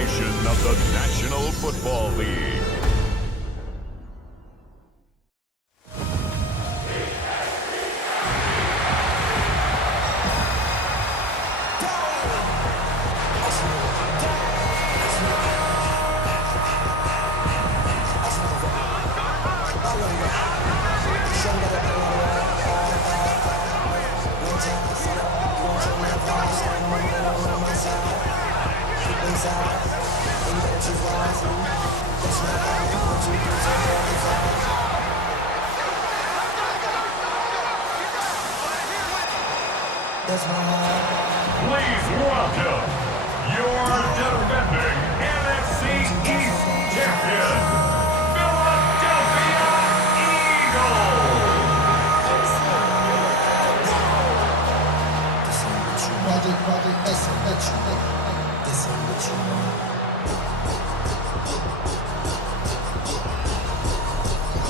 combination of the National Football League. Please welcome your defending NFC East champion, Philadelphia Eagles.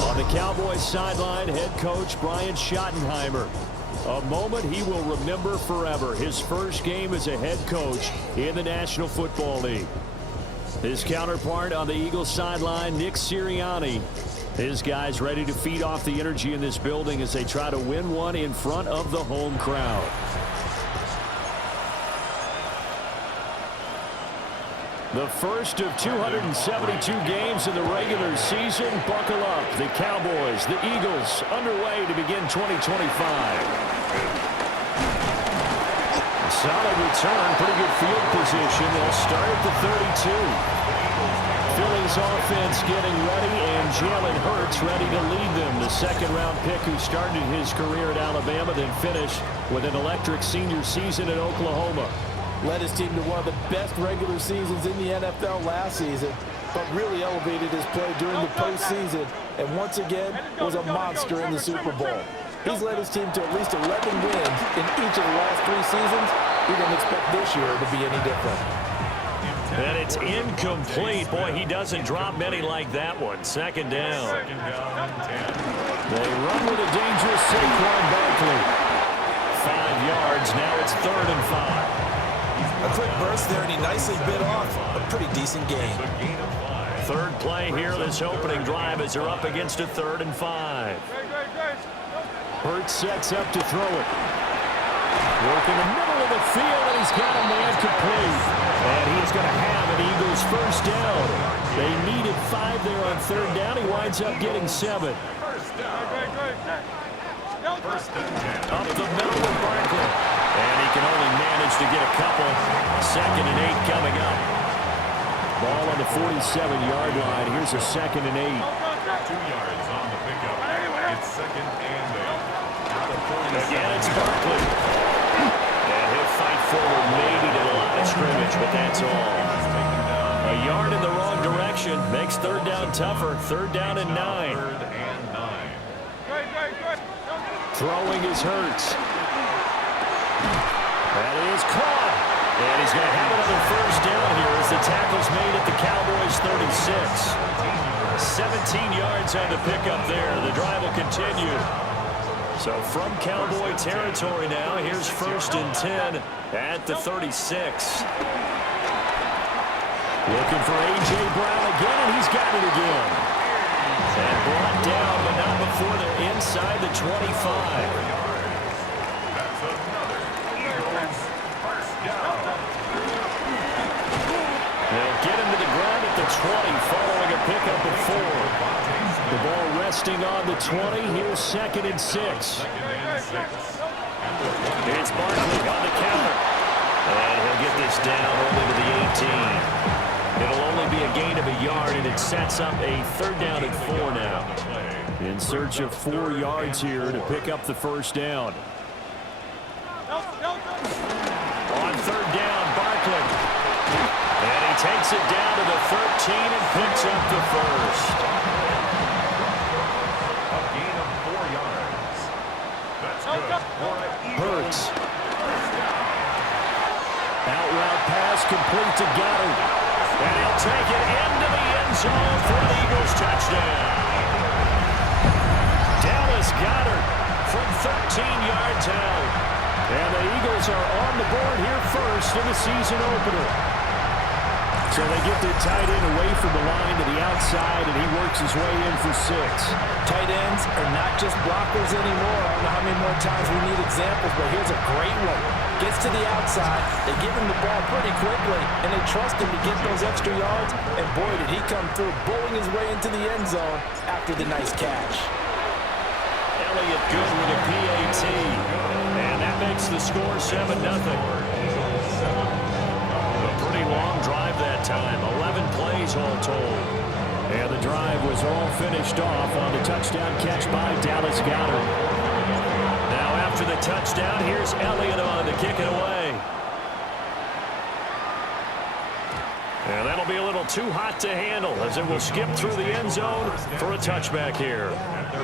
On the Cowboys sideline, head coach Brian Schottenheimer. A moment he will remember forever. His first game as a head coach in the National Football League. His counterpart on the Eagles sideline, Nick Sirianni. His guys ready to feed off the energy in this building as they try to win one in front of the home crowd. The first of 272 games in the regular season. Buckle up. The Cowboys, the Eagles, underway to begin 2025. Solid return, pretty good field position. They'll start at the 32. Philly's offense getting ready, and Jalen Hurts ready to lead them. The second-round pick who started his career at Alabama, then finished with an electric senior season at Oklahoma. Led his team to one of the best regular seasons in the NFL last season, but really elevated his play during the postseason, and once again was a monster in the Super Bowl. He's led his team to at least 11 wins in each of the last 3 seasons. We don't expect this year to be any different. And it's incomplete. Boy, he doesn't drop many like that one. Second down. They run with a dangerous Saquon Barkley. 5 yards. Now it's 3rd and 5. A quick burst there, and he nicely bit off a pretty decent gain. Third play here this opening drive as they're up against a 3rd and 5. Hurts sets up to throw it. Work in the middle of the field, and he's got a man complete. And he's going to have an Eagles first down. They needed 5 there on 3rd down. He winds up getting 7. Up the middle with Barkley. And he can only manage to get a couple. 2nd and 8 coming up. Ball on the 47-yard line. Here's a 2nd and 8. 2 yards on the pickup. It's 2nd and 8. Again, it's Barkley. And he'll fight forward maybe to the line of scrimmage, but that's all. A yard in the wrong direction makes 3rd down tougher. 3rd down and 9. Throwing is Hurts. That is caught. And he's going to have another first down here as the tackle's made at the Cowboys 36. 17 yards on the pickup there. The drive will continue. So from Cowboy territory now, here's 1st and 10 at the 36. Looking for A.J. Brown again, and he's got it again. And brought down, but not before they're inside the 25. They'll get him to the ground at the 20, following a pickup at 4. The ball resting on the 20. Here's 2nd and 6. It's Barkley on the counter. And he'll get this down only to the 18. It'll only be a gain of a yard, and it sets up a 3rd down and 4 now. In search of 4 yards here to pick up the first down. On 3rd down, Barkley. And he takes it down to the 13 and picks up the first. A gain of 4 yards. That's good. Hurts. Out route pass complete to Goddard. And he'll take it into the end zone for the Eagles touchdown. Dallas Goddard from 13 yards out. And the Eagles are on the board here first in the season opener. So they get their tight end away from the line to the outside, and he works his way in for 6. Tight ends are not just blockers anymore. I don't know how many more times we need examples, but here's a great one. Gets to the outside, they give him the ball pretty quickly, and they trust him to get those extra yards, and boy, did he come through, bowling his way into the end zone after the nice catch. Elliott good with a PAT, and that makes the score 7-0. A pretty long drive that time, 11 plays all told. And the drive was all finished off on the touchdown catch by Dallas Cowboys. Now after the touchdown, here's Elliott on to kick it away. And that'll be a little too hot to handle as it will skip through the end zone for a touchback here.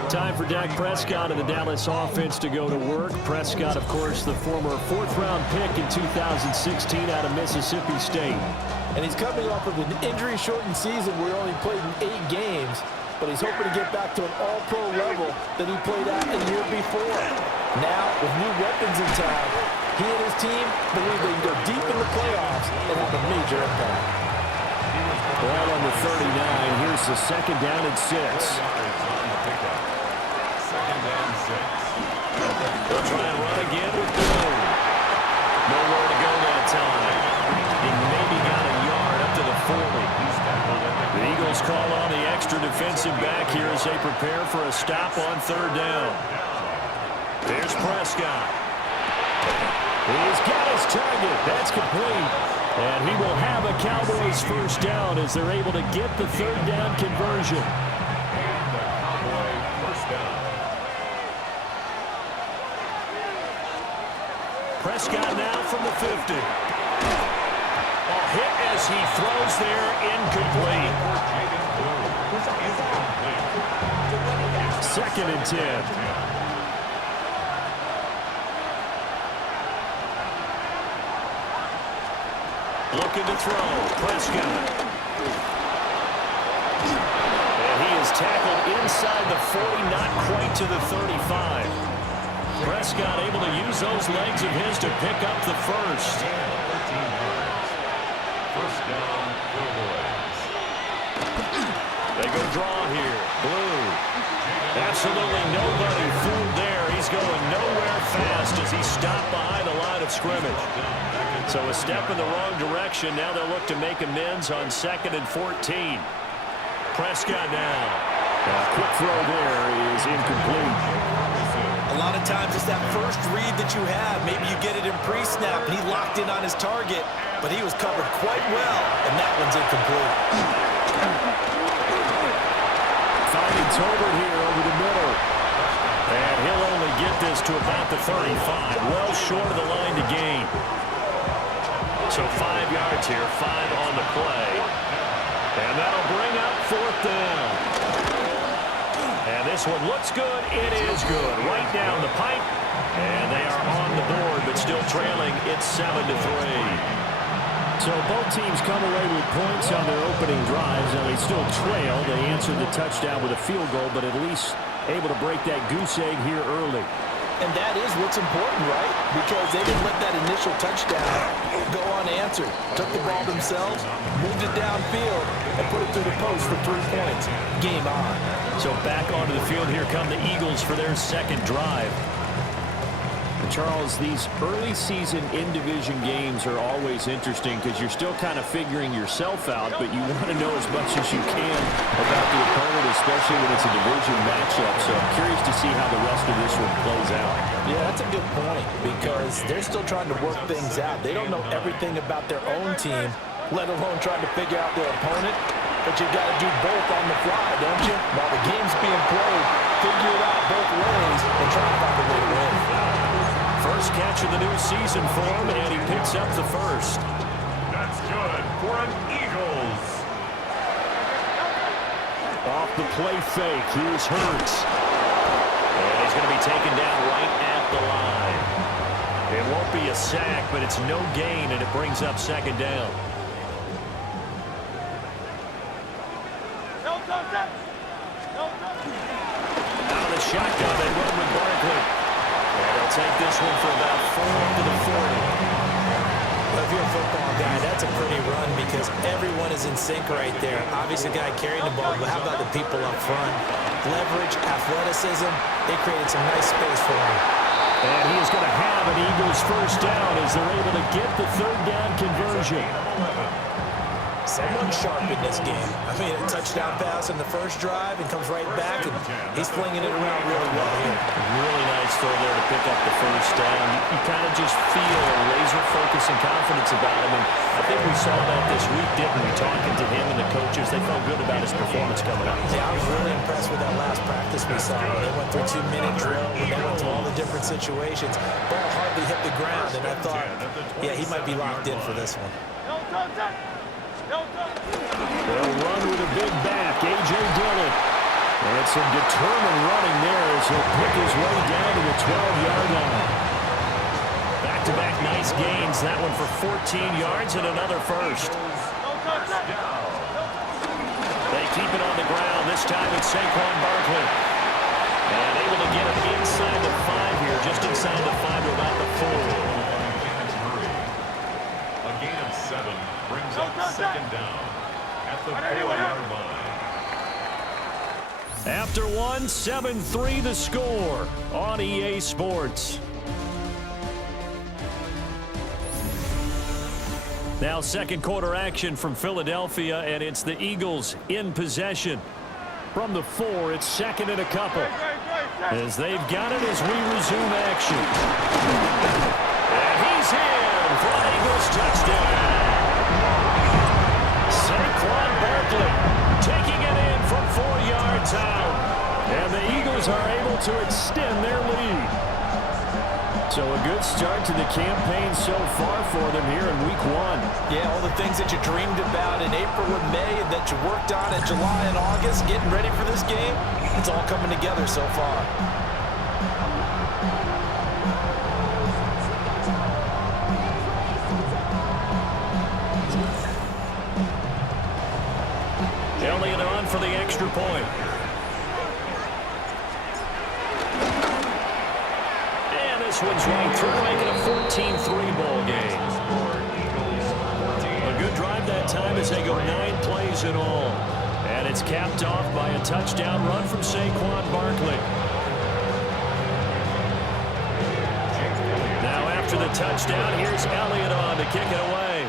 Time for Dak Prescott and the Dallas offense to go to work. Prescott, of course, the former 4th-round pick in 2016 out of Mississippi State. And he's coming off of an injury-shortened season where he only played in 8 games, but he's hoping to get back to an all-pro level that he played at a year before. Now, with new weapons in town, he and his team believe they can go deep in the playoffs and have a major impact. Ball on the 39. Here's the 2nd down and 6. They'll try and run again with Boone. Nowhere to go that time. He maybe got a yard up to the 40. The Eagles call on the extra defensive back here as they prepare for a stop on 3rd down. There's Prescott. He's got his target. That's complete. And he will have a Cowboys 1st down as they're able to get the 3rd down conversion. Prescott now from the 50. A hit as he throws there, incomplete. 2nd and 10. Looking to throw, Prescott. And he is tackled inside the 40, not quite to the 35. Prescott able to use those legs of his to pick up the 1st. 1st down, Cowboys. They go draw here. Blue. Absolutely nobody fooled there. He's going nowhere fast as he stopped behind the line of scrimmage. So a step in the wrong direction. Now they'll look to make amends on 2nd and 14. Prescott now. Quick throw there is incomplete. A lot of times it's that first read that you have. Maybe you get it in pre-snap, and he locked in on his target, but he was covered quite well, and that one's incomplete. Finding Tolbert here over the middle. And he'll only get this to about the 35. Well short of the line to gain. So 5 yards here, 5 on the play. And that'll bring up 4th down. And this one looks good. It is good. Right down the pipe. And they are on the board, but still trailing. It's 7-3. So both teams come away with points on their opening drives. Now they still trail. They answered the touchdown with a field goal, but at least able to break that goose egg here early. And that is what's important, right? Because they didn't let that initial touchdown go unanswered. Took the ball themselves, moved it downfield, and put it through the post for 3 points. Game on. So back onto the field, here come the Eagles for their 2nd drive. Charles, these early season in-division games are always interesting because you're still kind of figuring yourself out, but you want to know as much as you can about the opponent, especially when it's a division matchup. So I'm curious to see how the rest of this one plays out. Yeah, that's a good point because they're still trying to work things out. They don't know everything about their own team, let alone trying to figure out their opponent. But you got to do both on the fly, don't you? While the game's being played, figure it out both ways and try to find a way to win. First catch of the new season for him, and he picks up the 1st. That's good for an Eagles. Off the play fake, here's Hurts. And he's going to be taken down right at the line. It won't be a sack, but it's no gain, and it brings up 2nd down. Out of the shotgun, they run with Barkley. And they'll take this one for about 4 to the 40. Well, if you're a football guy, that's a pretty run because everyone is in sync right there. Obviously, the guy carrying the ball, but how about the people up front? Leverage, athleticism, they created some nice space for him. And he is going to have an Eagles first down as they're able to get the third down conversion. Someone sharp in this game. I mean, a touchdown pass in the first drive and comes right back, and he's flinging it around really well here. Really nice throw there to pick up the first down. You kind of just feel a laser focus and confidence about him, and I think we saw that this week, didn't we? Talking to him and the coaches, they felt good about his performance coming up. Yeah, I was really impressed with that last practice we saw. They went through a 2-minute drill, and they went through all the different situations. Ball hardly hit the ground, and I thought, yeah, he might be locked in for this one. They'll run with a big back, A.J. Dillon. And some determined running there as he'll pick his way down to the 12-yard line. Back-to-back nice gains. That one for 14 yards and another first. They keep it on the ground. This time it's Saquon Barkley. And able to get him inside the 5 here, just inside the 5 to about the 4. A gain of 7 brings up second down at the 4-yard line. After one, 7-3 the score on EA Sports. Now second quarter action from Philadelphia, and it's the Eagles in possession. From the 4, it's second and a couple. As they've got it as we resume action. And he's in for an Eagles touchdown. Saquon Barkley taking it in from 4 yards out. And the Eagles are able to extend their lead. So a good start to the campaign so far for them here in week 1. Yeah, all the things that you dreamed about in April and May and that you worked on in July and August, getting ready for this game, it's all coming together so far. Elliott on for the extra point. And this one's right through, making a 14-3 ball game. A good drive that time as they go 9 plays in all. And it's capped off by a touchdown run from Saquon Barkley. Now after the touchdown, here's Elliott on to kick it away.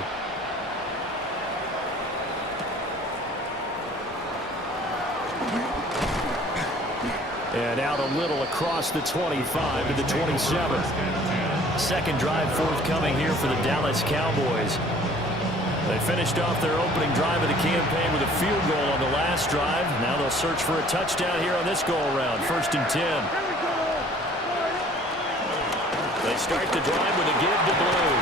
And out a little across the 25 to the 27. Second drive forthcoming here for the Dallas Cowboys. They finished off their opening drive of the campaign with a field goal on the last drive. Now they'll search for a touchdown here on this go-around. 1st and 10. They start the drive with a give to Blue.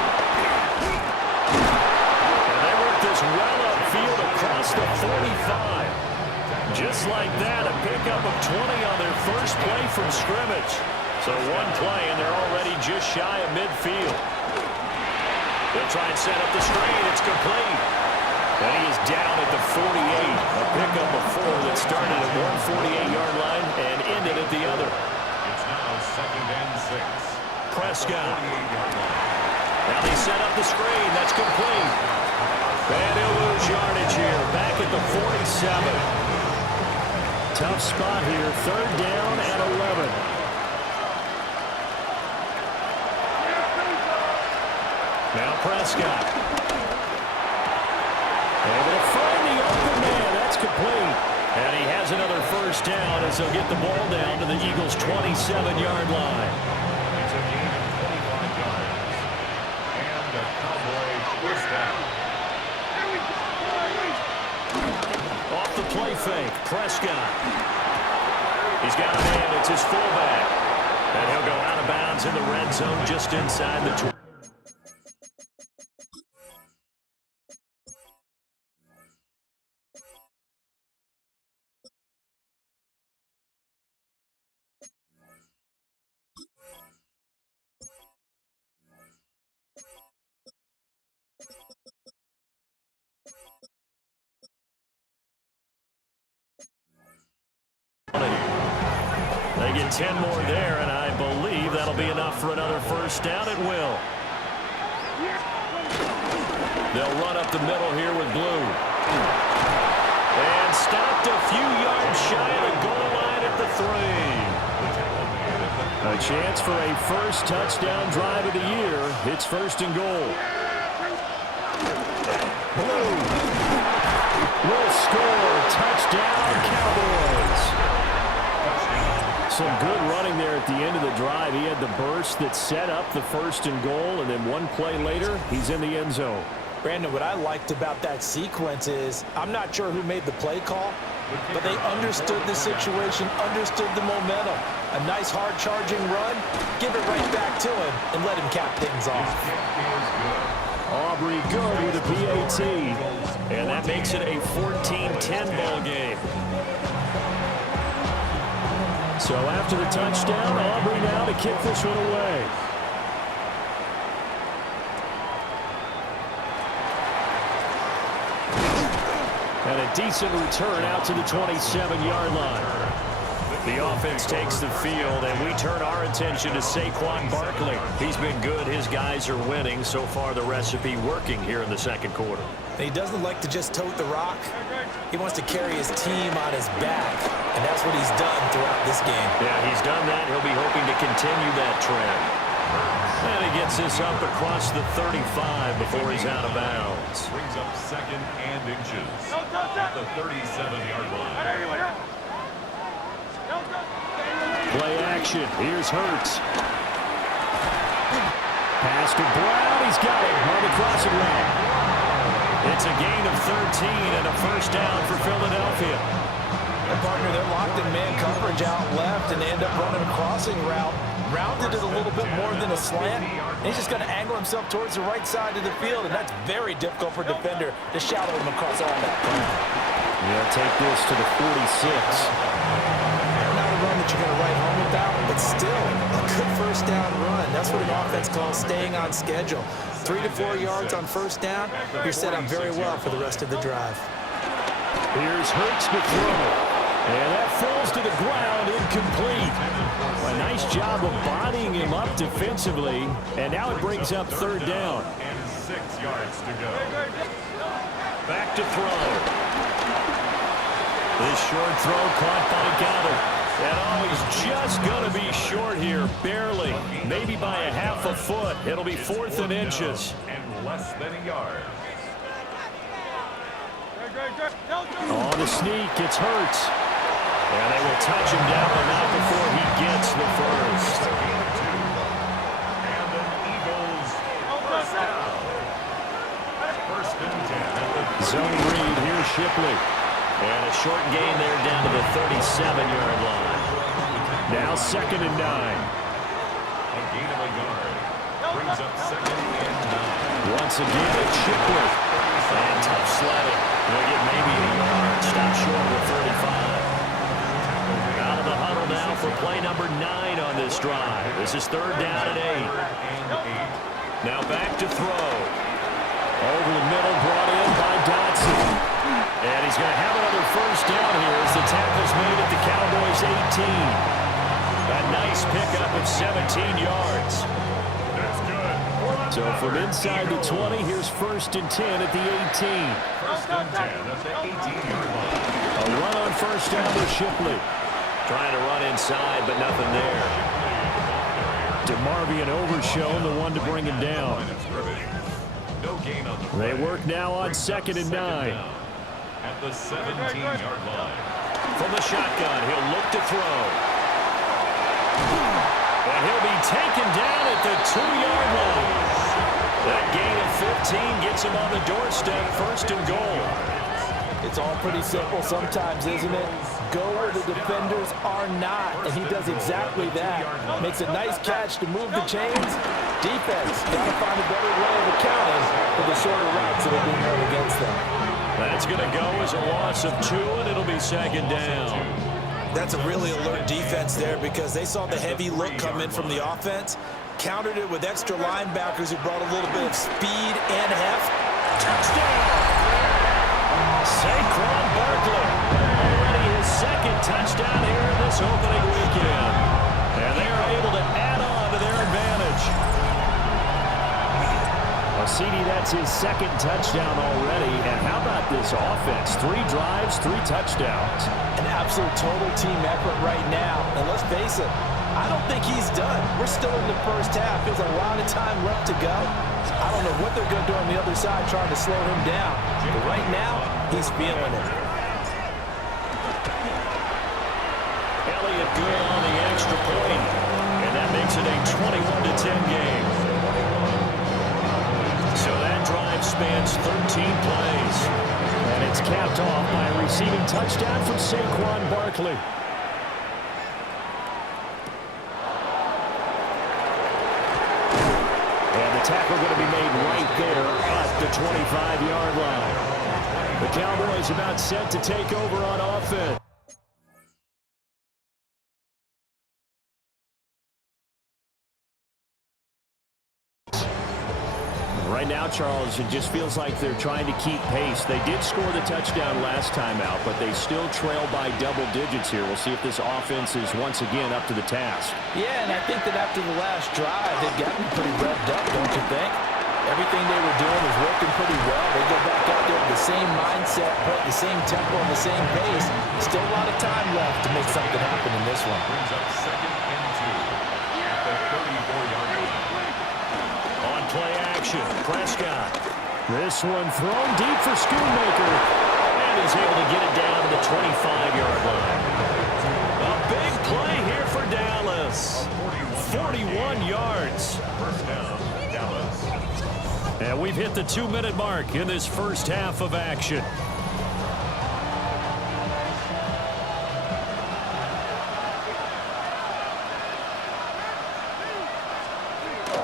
And they work this well upfield across the 45. Just like that, a pickup of 20 on their first play from scrimmage. So one play, and they're already just shy of midfield. They'll try and set up the screen. It's complete. And he is down at the 48. A pickup of 4 that started at one 48-yard line and ended at the other. It's now 2nd and 6. Prescott. Now they set up the screen. That's complete. And he'll lose yardage here. Back at the 47. Tough spot here. 3rd down and 11. Now Prescott. Able to find the open man. That's complete. And he has another first down as they'll get the ball down to the Eagles' 27-yard line. It's a gain of 25 yards. And the Cowboys first down. Off the play fake, Prescott. He's got a man. It's his fullback. And he'll go out of bounds in the red zone just inside the 20. They get 10 more there, and I believe that'll be enough for another first down. It will. They'll run up the middle here with Blue. A chance for a first touchdown drive of the year. It's 1st and goal. Will score. Touchdown, Cowboys. Some good running there at the end of the drive. He had the burst that set up the 1st and goal, and then one play later, he's in the end zone. Brandon, what I liked about that sequence is I'm not sure who made the play call, but they understood the situation, understood the momentum. A nice hard-charging run, give it right back to him, and let him cap things off. Aubrey good with a PAT, and that makes it a 14-10 ball game. So after the touchdown, Aubrey now to kick this one away. And a decent return out to the 27-yard line. The offense takes the field, and we turn our attention to Saquon Barkley. He's been good. His guys are winning. So far, the recipe working here in the 2nd quarter. He doesn't like to just tote the rock. He wants to carry his team on his back, and that's what he's done throughout this game. Yeah, he's done that. He'll be hoping to continue that trend. And he gets this up across the 35 before he's out of bounds. Brings up 2nd and inches at the 37-yard line. Play action. Here's Hurts. Pass to Brown. He's got it on the crossing route. It's a gain of 13 and a 1st down for Philadelphia. And partner, they're locked in man coverage out left, and they end up running a crossing route. Rounded it a little bit more than a slant. And he's just going to angle himself towards the right side of the field, and that's very difficult for a defender to shadow him across all that ground. Yeah, take this to the 46. Not a run that you're going to write home about, but still a good 1st down run. That's what an offense calls staying on schedule. 3 to 4 yards on 1st down, you're set up very well for the rest of the drive. Here's Hurts to throw. And that falls to the ground, incomplete. A nice job of bodying him up defensively. And now it brings up 3rd down. And 6 yards to go. Back to throw. This short throw caught by Goddard. And always just going to be short here, barely. Maybe by a half a foot. It'll be 4th and inches. And less than a yard. On the sneak, it's Hurts. And they will touch him down, but not before he gets the first. And the Eagles 1st down. 1st and 10. Zone read, here's Shipley. And a short gain there down to the 37-yard line. Now 2nd and 9. A gain of a yard. Brings up 2nd and 9. Once again, it's Shipley. And tough sledding. They'll get maybe a yard. Stop short of 35. Out of the huddle now for play number 9 on this drive. This is 3rd down and 8. Now back to throw. Over the middle, brought in by Dotson. And he's going to have another 1st down here as the tackle's made at the Cowboys' 18. A nice pickup of 17 yards. That's good. So from inside the 20, here's 1st and 10 at the 18. 1st and 10 at the 18-yard line. A run on 1st down with Shipley. Trying to run inside, but nothing there. DeMarvion Overshown, the one to bring him down. No gain on the They play. work now on 2nd and 9. At the 17-yard line. From the shotgun, he'll look to throw. And he'll be taken down at the 2-yard line. That gain of 15 gets him on the doorstep, 1st and goal. It's all pretty simple sometimes, isn't it? Go where the defenders are not, and he does exactly that. Makes a nice catch to move the chains. Defense got to find a better way of accounting for the shorter routes that are being run against them. That's going to go as a loss of 2, and it'll be 2nd down. That's a really alert defense there because they saw the heavy look come in from the offense, countered it with extra linebackers who brought a little bit of speed and heft. Touchdown! Saquon Barkley, already his 2nd touchdown here in this opening weekend. And they are able to add on to their advantage. Well, CD, that's his 2nd touchdown already. And how about this offense? 3 drives, 3 touchdowns. An absolute total team effort right now. And let's face it, I don't think he's done. We're still in the first half. There's a lot of time left to go. I don't know what they're going to do on the other side trying to slow him down. But right now, he's feeling it. Elliott good on the extra point. And that makes it a 21-10 game. So that drive spans 13 plays. And it's capped off by a receiving touchdown from Saquon Barkley. And the tackle going to be made right there at the 25-yard line. The Cowboys about set to take over on offense. Right now, Charles, it just feels like they're trying to keep pace. They did score the touchdown last time out, but they still trail by double digits here. We'll see if this offense is once again up to the task. Yeah, and I think that after the last drive, they've gotten pretty revved up, don't you think? Everything they were doing was working pretty well. They go back out there with the same mindset, put the same tempo and the same pace. Still a lot of time left to make something happen in this one. Brings up 2nd and 2 at the 34-yard line. On play action, Prescott. This one thrown deep for Schoonmaker. And he's able to get it down to the 25-yard line. A big play here for Dallas. 41 yards. First down, Dallas. And we've hit the 2-minute mark in this first half of action.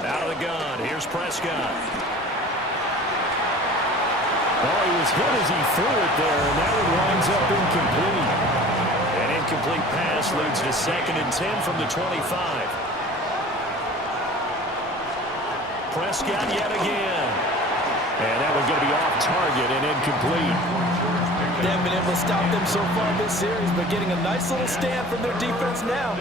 Out of the gun, here's Prescott. Oh, he was hit as he threw it there, and that one winds up incomplete. An incomplete pass leads to 2nd and 10 from the 25. Prescott yet again. And that one's going to be off target and incomplete. They haven't been able to stop them so far this series, but getting a nice little stand from their defense now.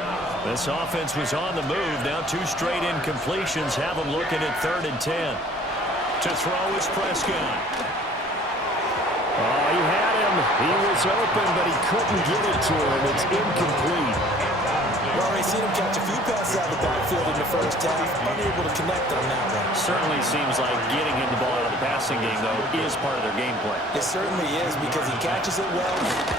This offense was on the move. Now 2 straight incompletions have them looking at 3rd and 10. To throw is Prescott. Oh, he had him. He was open, but he couldn't get it to him. It's incomplete. We've already seen him catch a few passes out of the backfield in the first half, unable to connect on that one. Certainly seems like getting him the ball out of the passing game, though, is part of their game plan. It certainly is because he catches it well,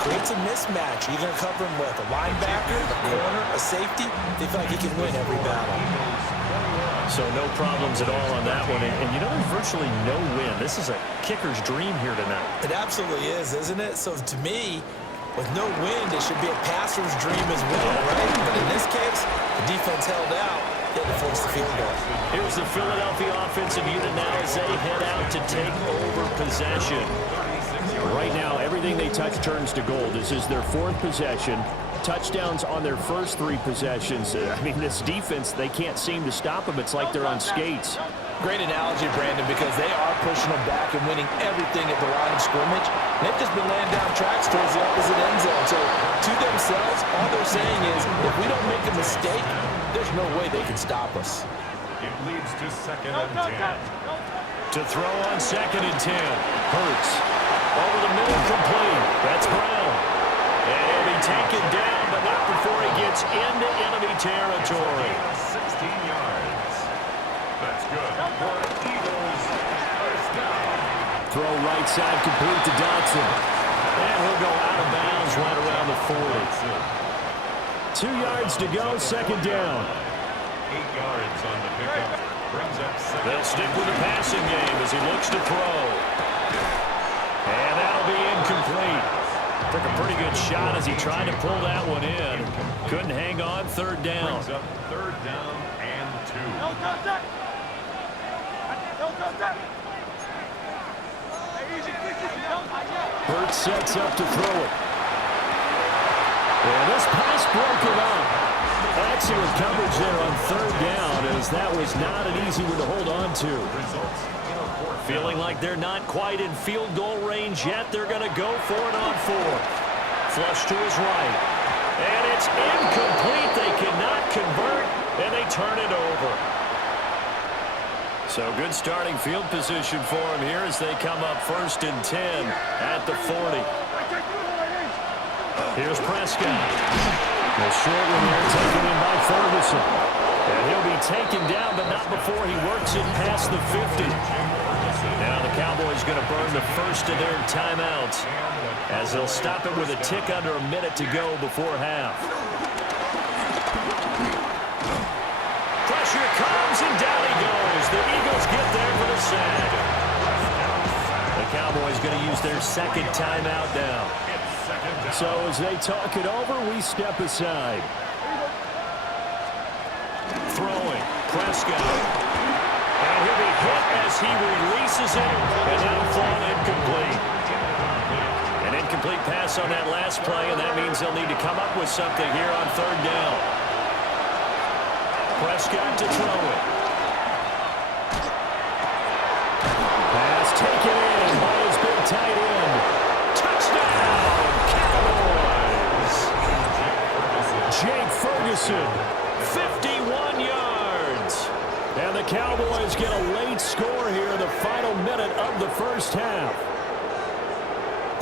creates a mismatch. You're going to cover him with a linebacker, a corner, a safety. They feel like he can win every battle. So no problems at all on that one. And you know, there's virtually no win. This is a kicker's dream here tonight. It absolutely is, isn't it? So to me, with no wind, it should be a passer's dream as well, right? But in this case, the defense held out. They had to force the field goal. Here's the Philadelphia offensive unit now as they head out to take over possession. Right now, everything they touch turns to gold. This is their 4th possession. Touchdowns on their first 3 possessions. I mean, this defense, they can't seem to stop them. It's like they're on skates. Great analogy, Brandon, because they are pushing them back and winning everything at the line of scrimmage. They've just been laying down tracks towards the opposite end zone. So to themselves, all they're saying is, if we don't make a mistake, there's no way they can stop us. It leads to 2nd and 10. To throw on 2nd and 10. Hurts. Over the middle, complete. That's Brown. And he'll be taken down, but not before he gets into enemy territory. 16 yards. That's good for Eagles. First down. Throw right side complete to Dotson. And he'll go out of bounds right around the 40. 2 yards to go, 2nd down. 8 yards on the pickup. Brings up 2nd. They'll stick with the passing game as he looks to throw. And that'll be incomplete. Took a pretty good shot as he tried to pull that one in. Couldn't hang on, 3rd down. Brings up 3rd down and 2. Hurts sets up to throw it. And this pass broken up. Excellent coverage there on 3rd down, as that was not an easy one to hold on to. Feeling like they're not quite in field goal range yet. They're going to go for it on 4th. Flush to his right. And it's incomplete. They cannot convert, and they turn it over. So good starting field position for him here as they come up 1st and 10 at the 40. Here's Prescott. The short one there taken in by Ferguson. And he'll be taken down, but not before he works it past the 50. Now the Cowboys going to burn the first of their timeouts as they'll stop it with a tick under a minute to go before half. Pressure comes, and down he goes. The Eagles get there for the sack. The Cowboys going to use their second timeout now. So as they talk it over, we step aside. Throwing, Prescott. And he'll be hit as he releases it, and now thrown incomplete. An incomplete pass on that last play, and that means they'll need to come up with something here on third down. Prescott to throw it. Pass taken in by his big tight end. Touchdown, Cowboys! Jake Ferguson, 51 yards. And the Cowboys get a late score here in the final minute of the first half.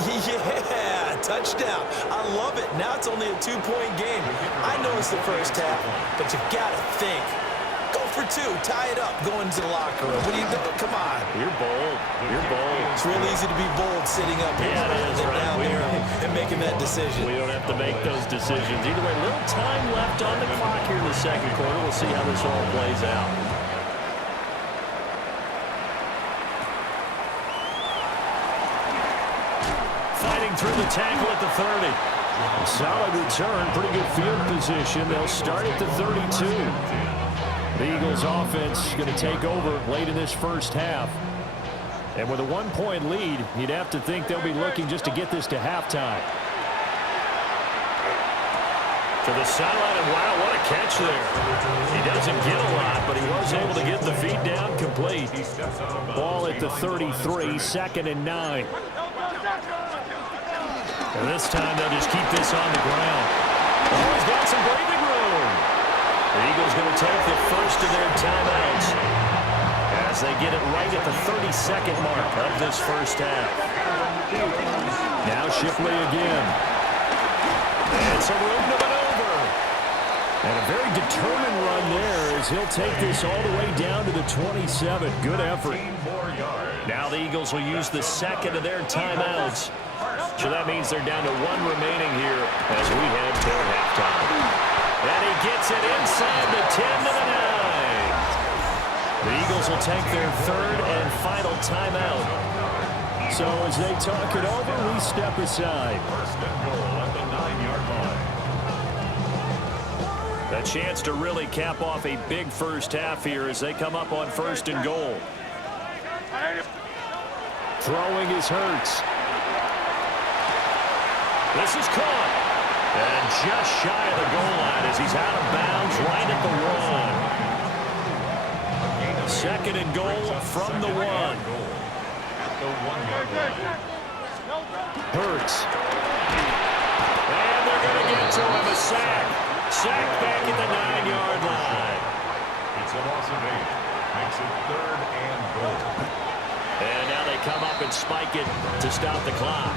Yeah, touchdown. I love it. Now it's only a 2-point game. I know it's the first half, but you got to think. Go for two. Tie it up. Go into the locker room. What are you doing? Come on. You're bold. You're bold. It's real easy to be bold sitting up here down there and making that decision. We don't have to make those decisions. Either way, a little time left on the clock here in the second quarter. We'll see how this all plays out. Fighting through the tackle at the 30. Solid return, pretty good field position. They'll start at the 32. The Eagles offense going to take over late in this first half. And with a 1-point lead, you'd have to think they'll be looking just to get this to halftime. To the sideline, and wow, what a catch there. He doesn't get a lot, but he was able to get the feed down complete. Ball at the 33, 2nd and 9. And this time they'll just keep this on the ground. Oh, he's got some breathing room. The Eagles going to take the first of their timeouts as they get it right at the 32nd mark of this first half. Now Shipley again. And some room to maneuver. And a very determined run there as he'll take this all the way down to the 27. Good effort. Now the Eagles will use the second of their timeouts. So that means they're down to 1 remaining here as we head toward halftime. And he gets it inside the 10 to the 9. The Eagles will take their third and final timeout. So as they talk it over, we step aside. First and goal at the 9-yard line. A chance to really cap off a big first half here as they come up on first and goal. Throwing is Hurts. This is caught. And just shy of the goal line as he's out of bounds right at the 1. Second and goal from the 1. At the 1-yard line. Hurts. And they're going to get to him. A sack. Sack back at the 9-yard line. It's a loss of 8. Makes it 3rd and goal. And now they come up and spike it to stop the clock.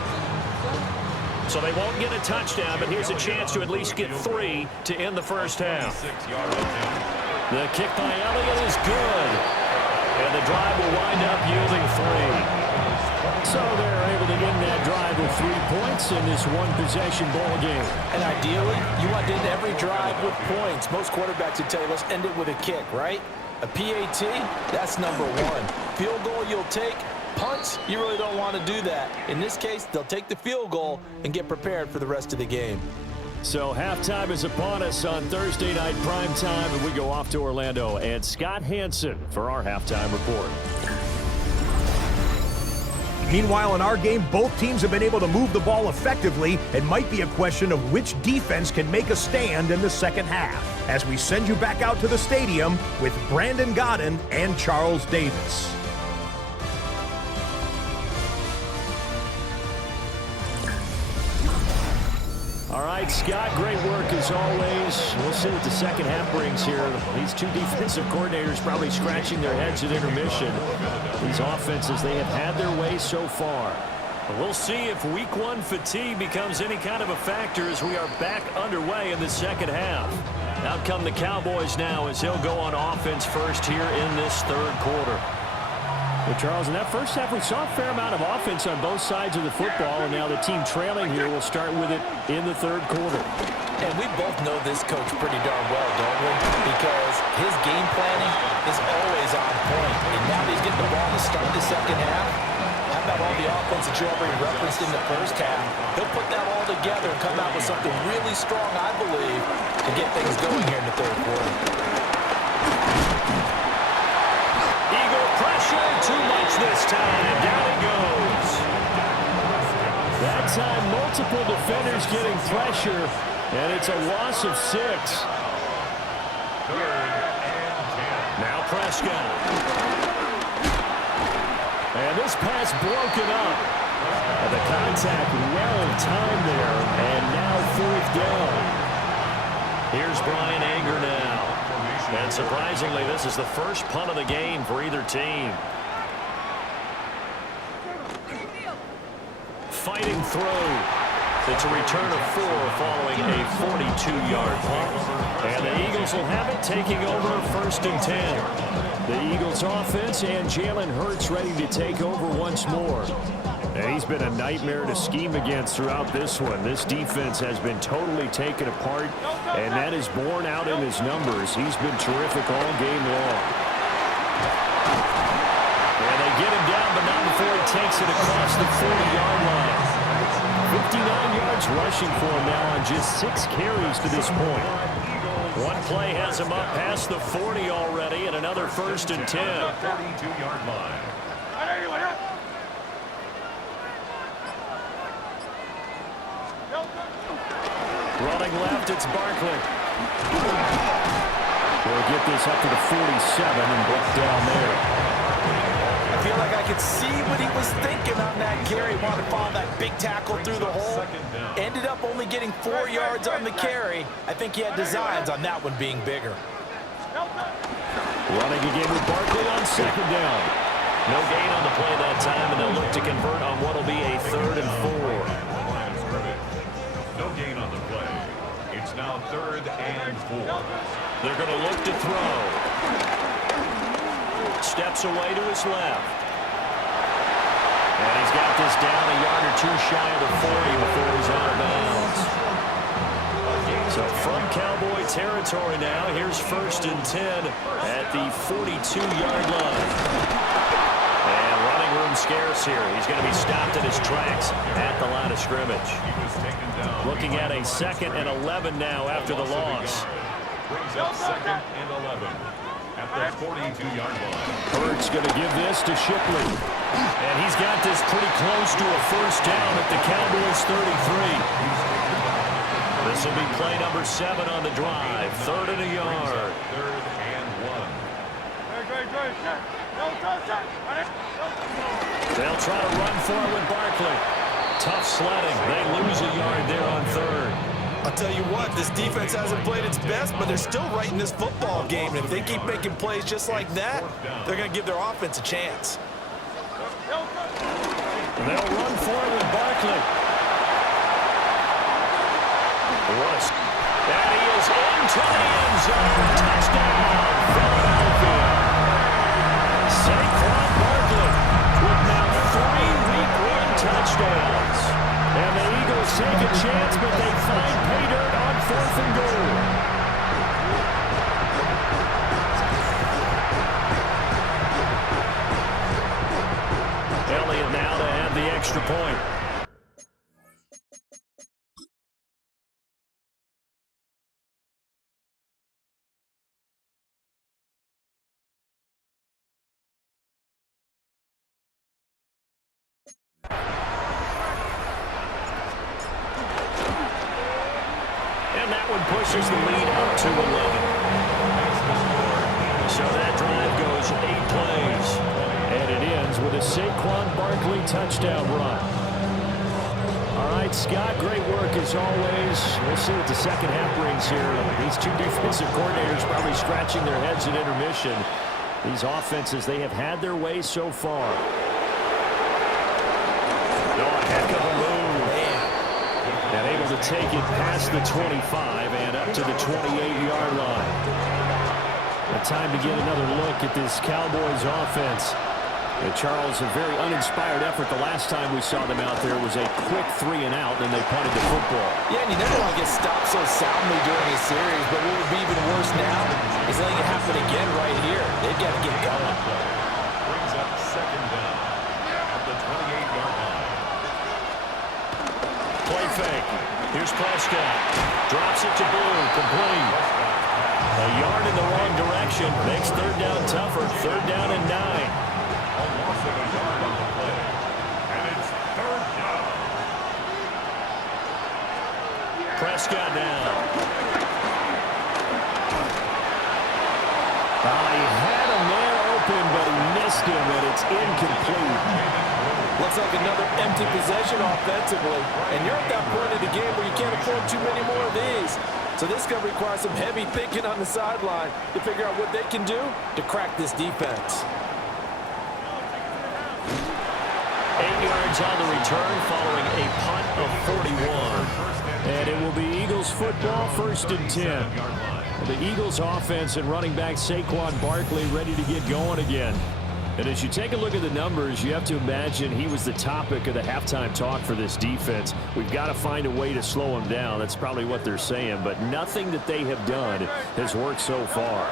So they won't get a touchdown, but here's a chance to at least get 3 to end the first half. The kick by Elliott is good. And the drive will wind up yielding 3. So they're able to end that drive with 3 points in this one-possession ball game. And ideally, you want to end every drive with points. Most quarterbacks would tell you, let's end it with a kick, right? A PAT, that's number 1. Field goal you'll take. Punts, you really don't want to do that. In this case, they'll take the field goal and get prepared for the rest of the game. So halftime is upon us on Thursday night prime time, and we go off to Orlando. And Scott Hansen for our halftime report. Meanwhile, in our game, both teams have been able to move the ball effectively. It might be a question of which defense can make a stand in the second half. As we send you back out to the stadium with Brandon Godden and Charles Davis. All right, Scott, great work as always. We'll see what the second half brings here. These two defensive coordinators probably scratching their heads at intermission. These offenses, they have had their way so far. We'll see if week 1 fatigue becomes any kind of a factor as we are back underway in the second half. Out come the Cowboys now as he'll go on offense first here in this third quarter. Well, Charles, in that first half, we saw a fair amount of offense on both sides of the football, and now the team trailing here will start with it in the third quarter. And we both know this coach pretty darn well, don't we? Because his game planning is always on point. And now he's getting the ball to start the second half. How about all the offense that you already referenced in the first half? He'll put that all together and come out with something really strong, I believe, to get things going here in the third quarter. Eagle pressure, too much this time. Down he goes. That time, multiple defenders getting pressure, and it's a loss of 6. Now Prescott. And this pass broken up. And the contact well timed there, and now 4th down. Here's Brian Anger now. And surprisingly, this is the first punt of the game for either team. Fighting through. It's a return of 4 following a 42-yard punt. And the Eagles will have it, taking over 1st and 10. The Eagles offense and Jalen Hurts ready to take over once more. And he's been a nightmare to scheme against throughout this one. This defense has been totally taken apart, and that is borne out in his numbers. He's been terrific all game long. And they get him down, but not before he takes it across the 40-yard line. 59 yards rushing for him now on just 6 carries to this point. One play has him up past the 40 already, and another 1st and 10. 32-yard line. Running left, it's Barkley. They'll get this up to the 47 and brought down there. I feel like I could see what he was thinking on that carry. Wanted to follow that big tackle through the hole. Ended up only getting 4 yards on the carry. I think he had designs on that one being bigger. Running again with Barkley on 2nd down. No gain on the play that time, and they'll look to convert on what will be a 3rd and 4. No gain on the play. It's now 3rd and 4. They're going to look to throw. Steps away to his left. And he's got this down a yard or 2 shy of the 40 before he's out of bounds. So from Cowboy territory now, here's 1st and 10 at the 42-yard line. And running room scarce here. He's going to be stopped in his tracks at the line of scrimmage. Looking at a 2nd and 11 now after the loss. Brings up 2nd and 11 at the 42-yard line. Hurts going to give this to Shipley. And he's got this pretty close to a 1st down at the Cowboys 33. This will be play number 7 on the drive. 3rd and a yard. 3rd and 1. They'll try to run for it with Barkley. Tough sledding. They lose a yard there on 3rd. I'll tell you what, this defense hasn't played its best, but they're still right in this football game. And if they keep making plays just like that, they're going to give their offense a chance. And they'll run for it with Barkley. And he is into the end zone. Touchdown, Philadelphia. Saquon Barkley with now 3 Week 1 touchdowns. And the Eagles take a chance, but they find pay dirt on 4th and goal. Elliott now to have the extra point. And that one pushes the lead up to 11. So that drive goes 8 plays. And it ends with a Saquon Barkley touchdown run. All right, Scott, great work as always. We'll see what the second half brings here. These 2 defensive coordinators probably scratching their heads at intermission. These offenses, they have had their way so far. No, take it past the 25 and up to the 28-yard line. Time to get another look at this Cowboys offense. Charles, a very uninspired effort the last time we saw them out there was a quick 3 and out, then they punted the football. Yeah, and you never want to get stopped so soundly during a series, but what would be even worse now is letting it happen again right here. They've got to get going. Brings up second down at the 28-yard line. Play fake. Here's Prescott. Drops it to Blue. Complete. A yard in the wrong direction. Makes third down tougher. Third down and 9. Almost a yard on the play. And it's third down. Prescott now. He had a man open, but he missed him, and it's incomplete. Looks like another empty possession offensively. And you're at that point of the game where you can't afford too many more of these. So this is going to require some heavy thinking on the sideline to figure out what they can do to crack this defense. 8 yards on the return following a punt of 41. And it will be Eagles football, 1st and 10. The Eagles offense and running back Saquon Barkley ready to get going again. And as you take a look at the numbers, you have to imagine he was the topic of the halftime talk for this defense. We've got to find a way to slow him down. That's probably what they're saying. But nothing that they have done has worked so far.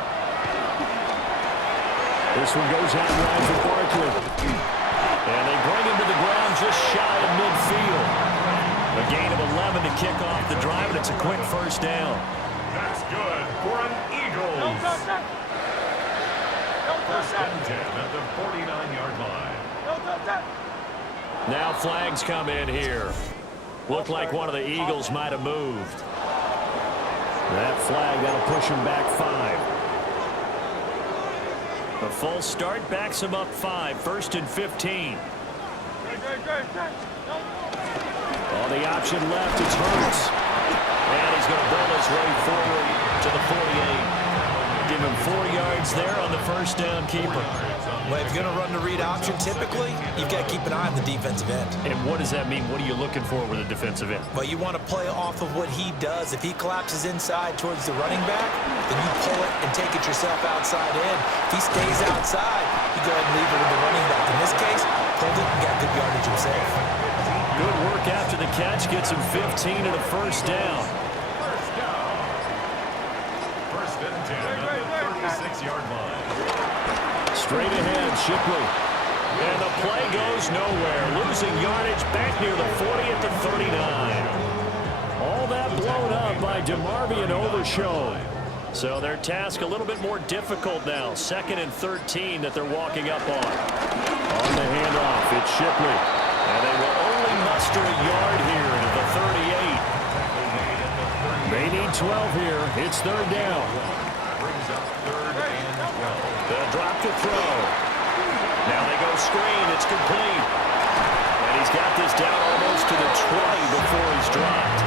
This one goes out wide for Barkley. And they bring him to the ground just shy of midfield. A gain of 11 to kick off the drive, and it's a quick first down. That's good for an Eagles. First and 10 at the 49-yard line. Now flags come in here. Looked like one of the Eagles might have moved. That flag, that'll push him back 5. A false start backs him up 5. 1st and 15. On the option left, it's Hurts. And he's going to build his way forward to the 48. Give him 4 yards there on the first down keeper. Well, if you're going to run the read option, typically, you've got to keep an eye on the defensive end. And what does that mean? What are you looking for with a defensive end? Well, you want to play off of what he does. If he collapses inside towards the running back, then you pull it and take it yourself outside in. If he stays outside, you go ahead and leave it with the running back. In this case, pulled it and got good yardage himself. Good work after the catch. Gets him 15 and a first down. First and 10 at the 36-yard line. Straight ahead, Shipley. And the play goes nowhere. Losing yardage back near the 40 at the 39. All that blown up by DeMarvion Overshown. So their task a little bit more difficult now. 2nd and 13 that they're walking up on. On the handoff, it's Shipley. And they will only muster a yard here to the 38. They need 12 here. It's third down. Brings up 3rd and 12. They'll drop to throw. Now they go screen. It's complete. And he's got this down almost to the 20 before he's dropped.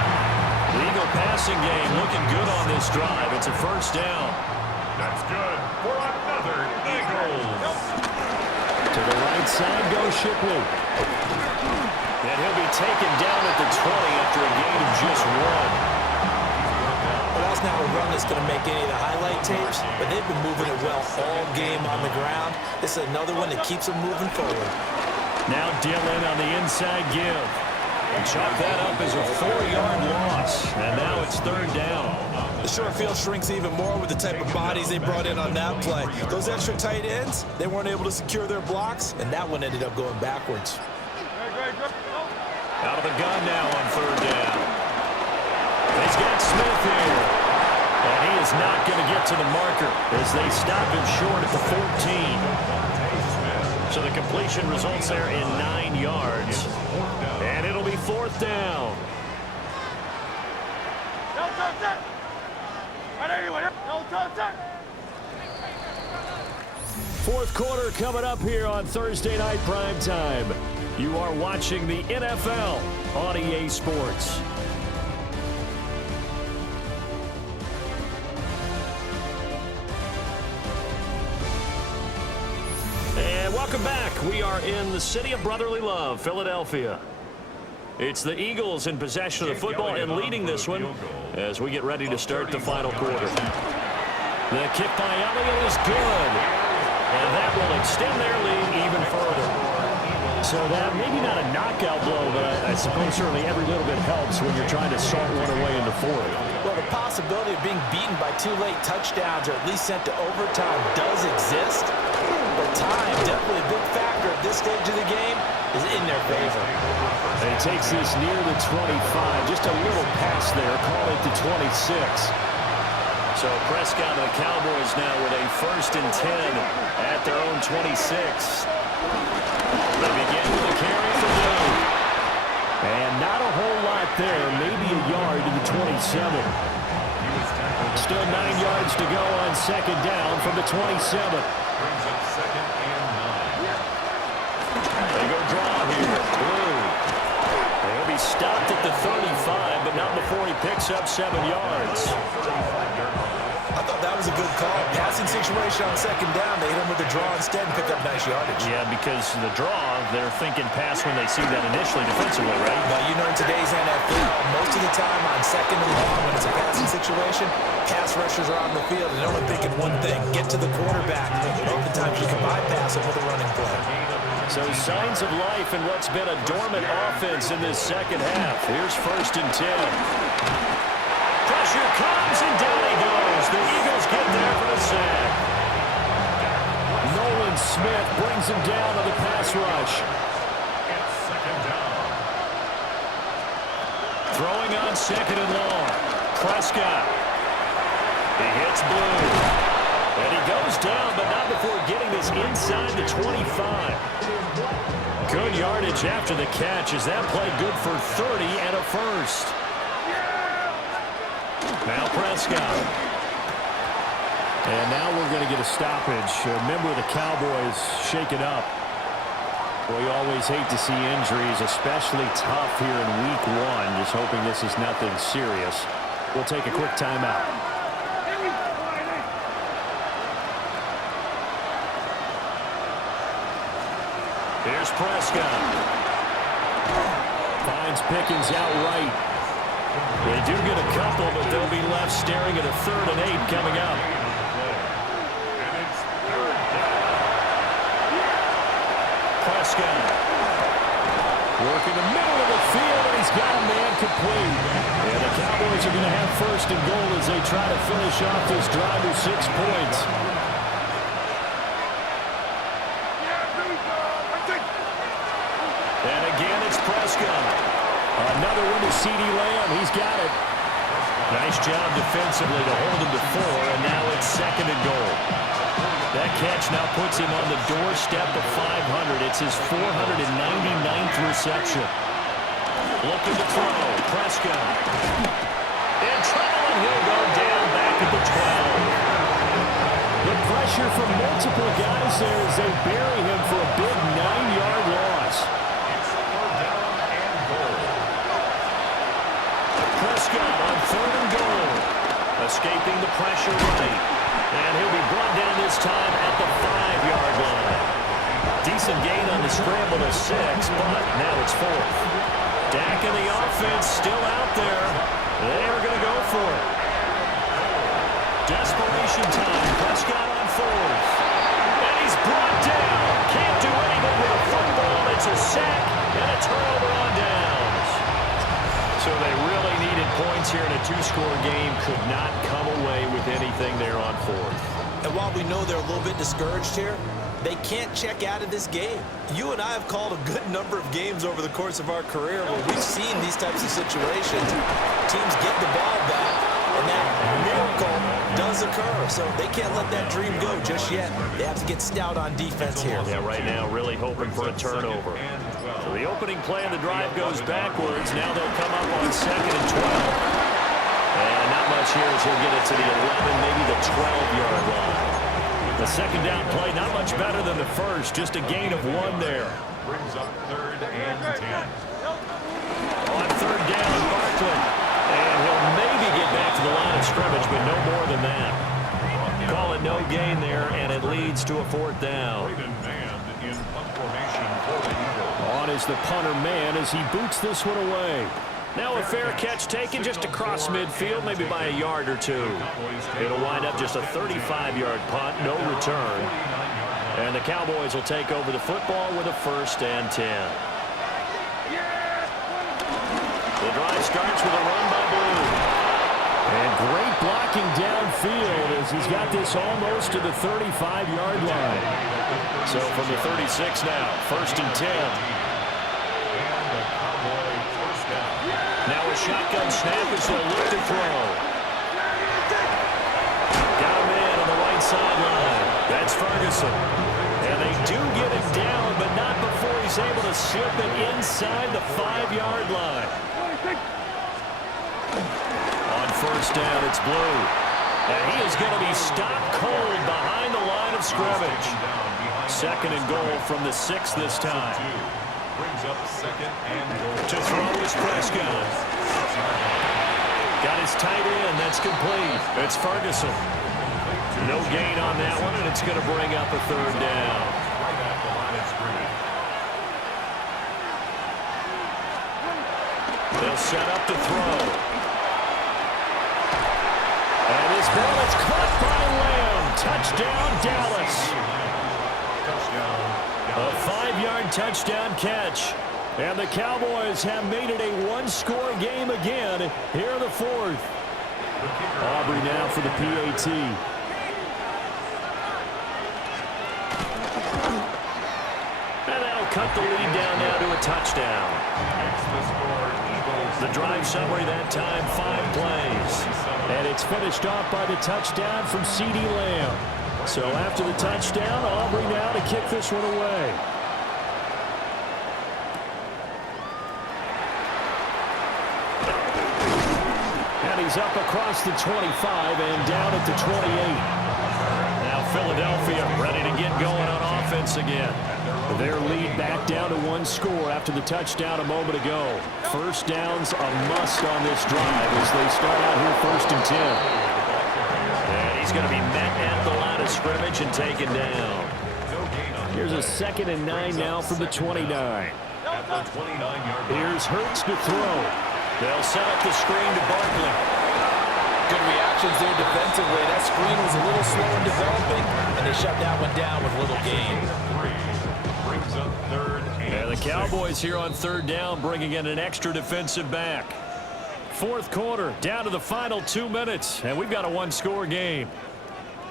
The Eagle passing game looking good on this drive. It's a first down. That's good for another Eagles. To the right side goes Shipley. And he'll be taken down at the 20 after a gain of just 1. Well, that's not a run that's going to make any of the highlight tapes, but they've been moving it well all game on the ground. This is another one that keeps them moving forward. Now Dillon on the inside give. And chalk that up as a 4-yard loss. And now it's third down. The short field shrinks even more with the type of bodies they brought in on that play. Those extra tight ends, they weren't able to secure their blocks, and that one ended up going backwards. Out of the gun now on third down. He's got Smith here. And he is not going to get to the marker as they stop him short at the 14. So the completion results there in 9 yards. And it'll be 4th down. Fourth quarter coming up here on Thursday Night Prime Time. You are watching the NFL on EA Sports. And welcome back. We are in the city of brotherly love, Philadelphia. It's the Eagles in possession of the football and leading this one as we get ready to start the final quarter. The kick by Elliott is good. And that will extend their lead even further. So that maybe not a knockout blow, but I suppose certainly every little bit helps when you're trying to salt one away in the fourth. Well, the possibility of being beaten by 2 late touchdowns or at least sent to overtime does exist. But time, definitely a big factor at this stage of the game, is in their favor. And he takes this near the 25. Just a little pass there. Call it the 26. So Prescott and the Cowboys now with a 1st and 10 at their own 26. They begin with a carry for Blue. And not a whole lot there. Maybe a yard to the 27. Still 9 yards to go on 2nd down from the 27. Brings up 2nd and 9. They go draw here. Blue. He'll be stopped at the 35, but not before he picks up 7 yards. I thought that was a good call. Passing situation on 2nd down. They hit him with the draw instead and picked up nice yardage. Yeah, because the draw, they're thinking pass when they see that initially defensively, right? But you know, in today's NFL, most of the time on 2nd and long, when it's a passing situation, pass rushers are on the field and they're only thinking one thing, get to the quarterback. Oftentimes you can bypass it with a running play. So signs of life in what's been a dormant offense in this 2nd half. Here's 1st and 10. Pressure comes and down he goes. The Eagles get there for the sack. Nolan Smith brings him down on the pass rush. It's 2nd down. Throwing on 2nd and long. Prescott. He hits Blue. And he goes down, but not before getting this inside the 25. Good yardage after the catch as that play good for 30 and a 1st. Now Prescott. And now we're going to get a stoppage. A member of the Cowboys shaken up. Well, you always hate to see injuries, especially tough here in week 1. Just hoping this is nothing serious. We'll take a quick timeout. Here's Prescott. Finds Pickens outright. They do get a couple, but they'll be left staring at a 3rd and 8 coming up. And it's 3rd down. Prescott. Working the middle of the field, and he's got a man complete. And the Cowboys are going to have 1st and goal as they try to finish off this drive with 6 points. And again, it's Prescott. Another one to CeeDee Lamb. He's got it. Nice job defensively to hold him to 4, and now it's 2nd and goal. That catch now puts him on the doorstep of 500. It's his 499th reception. Looking to throw. Prescott. In trouble, and he'll go down back at the 12. The pressure from multiple guys there as they bury him for a big 9-yard loss. It's 3rd down and goal. Prescott on 3rd and goal. Escaping the pressure right. And he'll be brought down this time at the 5-yard line. Decent gain on the scramble to 6, but now it's 4th. Dak and the offense still out there. They're going to go for it. Desperation time. Prescott on 4th. And he's brought down. Can't do anything with a football. It's a sack and a turnover on downs. So they really needed points here in a 2-score game. Could not come away with anything there on 4th. And while we know they're a little bit discouraged here, they can't check out of this game. You and I have called a good number of games over the course of our career where we've seen these types of situations. Teams get the ball back, and that miracle does occur. So they can't let that dream go just yet. They have to get stout on defense here. Yeah, right now really hoping for a turnover. So the opening play of the drive goes backwards. Now they'll come up on 2nd and 12. And not much here as he'll get it to the 11, maybe the 12-yard line. The 2nd down play, not much better than the first. Just a gain of 1 there. Brings up 3rd and 10. On 3rd down, Barkley. And he'll maybe get back to the line of scrimmage, but no more than that. Call it no gain there, and it leads to a 4th down. Braden Mann in punt formation for the Eagles. on is the punter man as he boots this one away. Now a fair catch taken just across midfield, maybe by a yard or two. It'll wind up just a 35-yard punt, no return. And the Cowboys will take over the football with a 1st and 10. The drive starts with a run by Blue. And great blocking downfield as he's got this almost to the 35-yard line. So from the 36 now, 1st and 10. Now a shotgun snap as they'll look to throw. Got a man on the right sideline. That's Ferguson. And they do get him down, but not before he's able to slip it inside the 5-yard line. On 1st down, it's Blue. And he is going to be stopped cold behind the line of scrimmage. 2nd and goal from the 6 this time. Brings up 2nd and goal. To throw is Prescott. Got his tight end. That's complete. It's Ferguson. No gain on that one, and it's going to bring up a 3rd down. Right at the line of scrimmage. They'll set up to throw. And his ball is caught by Lamb. Touchdown, Dallas. A 5-yard touchdown catch. And the Cowboys have made it a 1-score game again here in the 4th. Aubrey now for the PAT. And that'll cut the lead down now to a touchdown. The drive summary that time, 5 plays. And it's finished off by the touchdown from CeeDee Lamb. So after the touchdown, Aubrey now to kick this one away. And he's up across the 25 and down at the 28. Now Philadelphia ready to get going on offense again. Their lead back down to 1 score after the touchdown a moment ago. 1st down's a must on this drive as they start out here 1st and 10. And he's going to be met at the line of scrimmage and taken down. Here's a 2nd and 9 now from the 29. Here's Hurts to throw. They'll set up the screen to Barkley. Good reactions there defensively. That screen was a little slow in developing, and they shut that one down with little gain. Brings up 3rd And the Cowboys here on 3rd down, bringing in an extra defensive back. 4th quarter, down to the final 2 minutes, and we've got a 1-score game.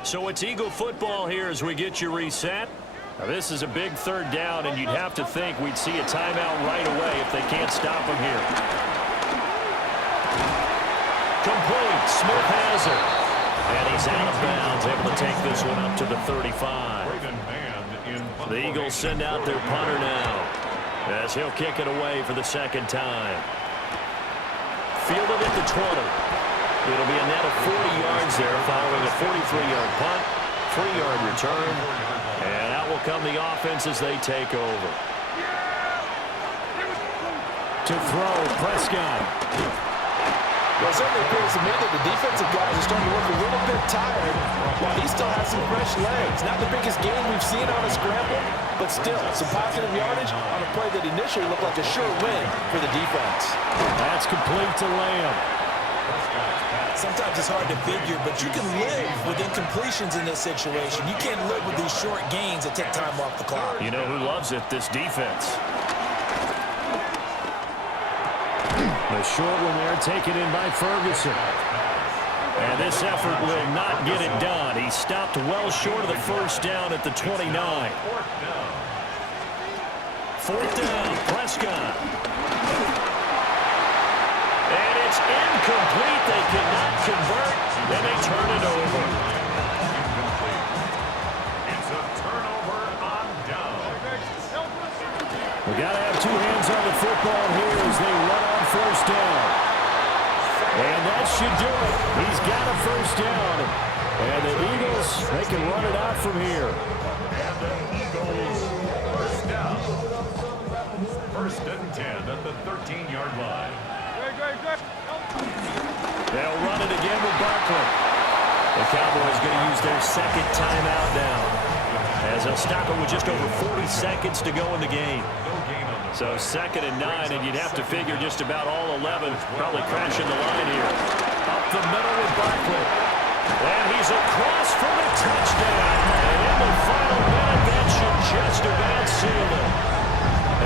So it's Eagle football here as we get you reset. Now this is a big 3rd down, and you'd have to think we'd see a timeout right away if they can't stop them here. Complete. Smith has it. And he's out of bounds, able to take this one up to the 35. The Eagles send out their punter now as he'll kick it away for the 2nd time. Fielded at the 20. It'll be a net of 40 yards there following a 43-yard punt, 3-yard return, and out will come the offense as they take over. To throw, Prescott. Well, it certainly appears to me that the defensive guys are starting to look a little bit tired while he still has some fresh legs. Not the biggest game we've seen on a scramble, but still some positive yardage on a play that initially looked like a sure win for the defense. That's complete to Lamb. Sometimes it's hard to figure, but you can live with incompletions in this situation. You can't live with these short gains that take time off the clock. You know who loves it? This defense. The short one there taken in by Ferguson. And this effort will not get it done. He stopped well short of the 1st down at the 29. 4th down, Prescott. And it's incomplete. They cannot convert, and they turn it over. It's a turnover on down. We got to have 2 hands on the football here as they run on 1st down. And that should do it. He's got a 1st down. And the Eagles, they can run it out from here. And the Eagles 1st down. 1st and 10 at the 13-yard line. They'll run it again with Barkley. The Cowboys going to use their 2nd timeout now, as they'll stop it with just over 40 seconds to go in the game. No gain on the So 2nd and 9, and you'd have to figure just about all 11 probably crashing the line here. Up the middle with Barkley. And he's across for the touchdown. And in the final minute, that should just about seal it.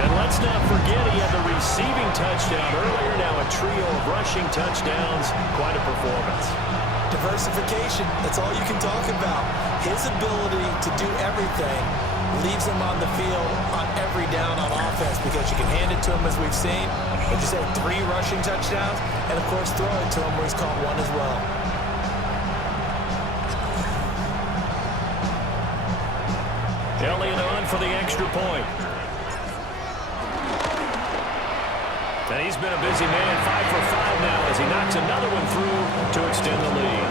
And let's not forget he had the receiving touchdown earlier. Now a trio of rushing touchdowns. Quite a performance. Diversification, that's all you can talk about. His ability to do everything leaves him on the field on every down on offense because you can hand it to him as we've seen. But just had 3 rushing touchdowns and, of course, throw it to him where he's caught 1 as well. Elliott on for the extra point. And he's been a busy man, 5 for 5 now as he knocks another one through to extend the lead.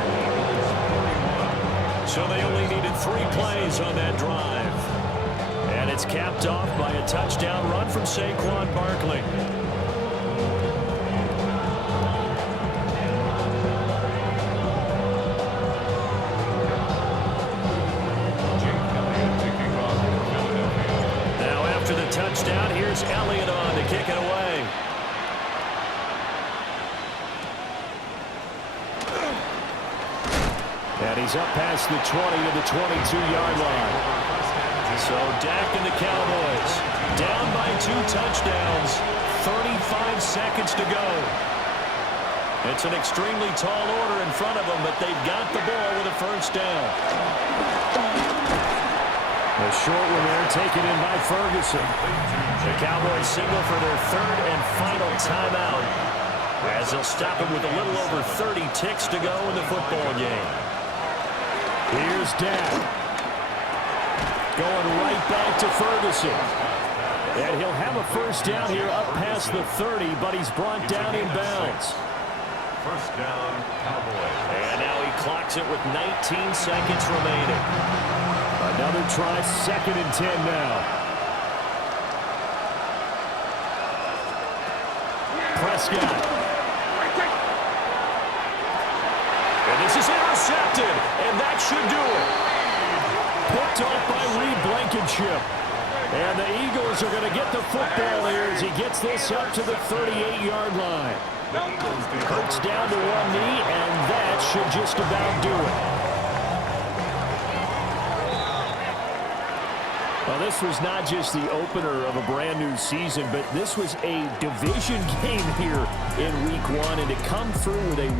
So they only needed 3 plays on that drive. And it's capped off by a touchdown run from Saquon Barkley. Now after the touchdown, here's Elliott on to kick it away. And he's up past the 20 to the 22-yard line. So Dak and the Cowboys down by 2 touchdowns, 35 seconds to go. It's an extremely tall order in front of them, but they've got the ball with a first down. The short one there taken in by Ferguson. The Cowboys signal for their 3rd and final timeout as they'll stop it with a little over 30 ticks to go in the football game. Here's Dak. Going right back to Ferguson. And he'll have a first down here up past the 30, but he's brought down in bounds. First down, Cowboys. And now he clocks it with 19 seconds remaining. Another try, 2nd and 10 now. Prescott. And this is intercepted, and that should do it. Picked off by Reed Blankenship. And the Eagles are going to get the football here as he gets this up to the 38-yard line. Hurts down to 1 knee, and that should just about do it. Well, this was not just the opener of a brand new season, but this was a division game here in Week 1, and to come through with a